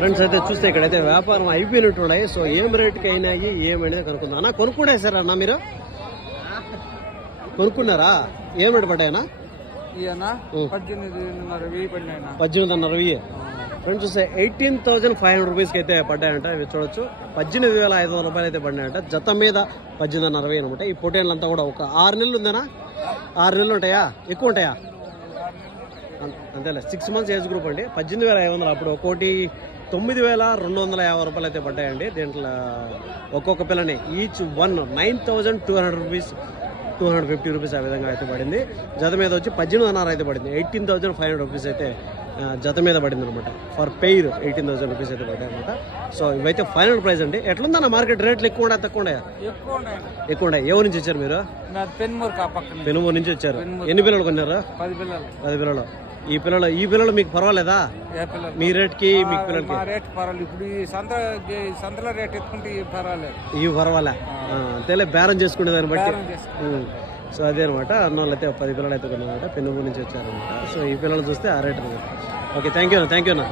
Friends అయితే చూస్తే ఇక్కడైతే వ్యాపారం అయిపోయినట్టు ఉన్నాయి. సో ఏం రేట్కి అయినాయి ఏమైనా కనుక్కుందాం. అన్న కొనుక్కునే సార్ అన్న మీరు కొనుక్కున్నారా? ఏం రేటు పడ్డాయన్నా? 18,500 ఫ్రెండ్స్ చూస్తే 18,500 రూపీస్కి అయితే పడ్డాయంట. ఇవి చూడొచ్చు 18,500 రూపాయలు అయితే పడ్డాయంట. జత మీద 18,500 అనమాట. ఈ పొటేన్లంతా కూడా ఒక 6 నెలలు ఉందేనా? 6 నెలలు ఉంటాయా? ఎక్కువ ఉంటాయా? అంతేలే 6 మంత్స్ ఏజ్ గ్రూప్ అండి. 18,500 అప్పుడు ఒక్కోటి 9,250 రూపాయలు అయితే పడ్డాయండి. దీంట్లో ఒక్కొక్క పిల్లని ఈచ్ 9,200 రూపీస్ 250 రూపీస్ ఆ విధంగా అయితే పడింది. జత మీద వచ్చి 18,500 అయితే పడింది. 18,500 రూపీస్ అయితే జత మీద పడింది అనమాట. ఫర్ పెయిర్ 18,000 రూపీస్ అయితే పడ్డాయి అనమాట. సో ఇవైతే ఫైనల్ ప్రైస్ అండి. ఎట్లుందన్న మార్కెట్ రేట్లు? ఎక్కువ ఉండే తక్కువ ఉండే? ఎక్కువ ఉండే. ఎవరి నుంచి వచ్చారు మీరు? పెనుమూరు నుంచి వచ్చారు. ఎన్ని పిల్లలు కొన్నారు? 10 పిల్లలు. ఈ పిల్లలు మీకు పర్వాలేదా? మీ రేట్ కి మీకు పిల్లలకి ఇవి పర్వాలే. అంతేలే బేరం చేసుకునే దాన్ని బట్టి. సో అదే అనమాట. అన్నోళ్ళు అయితే 10 పిల్లలు అయితే కొన్నారన్నమాట. పెనుమూరు నుంచి వచ్చారనమాట. సో ఈ పిల్లలు చూస్తే ఆ రేట్. ఓకే, థ్యాంక్ యూ అన్న.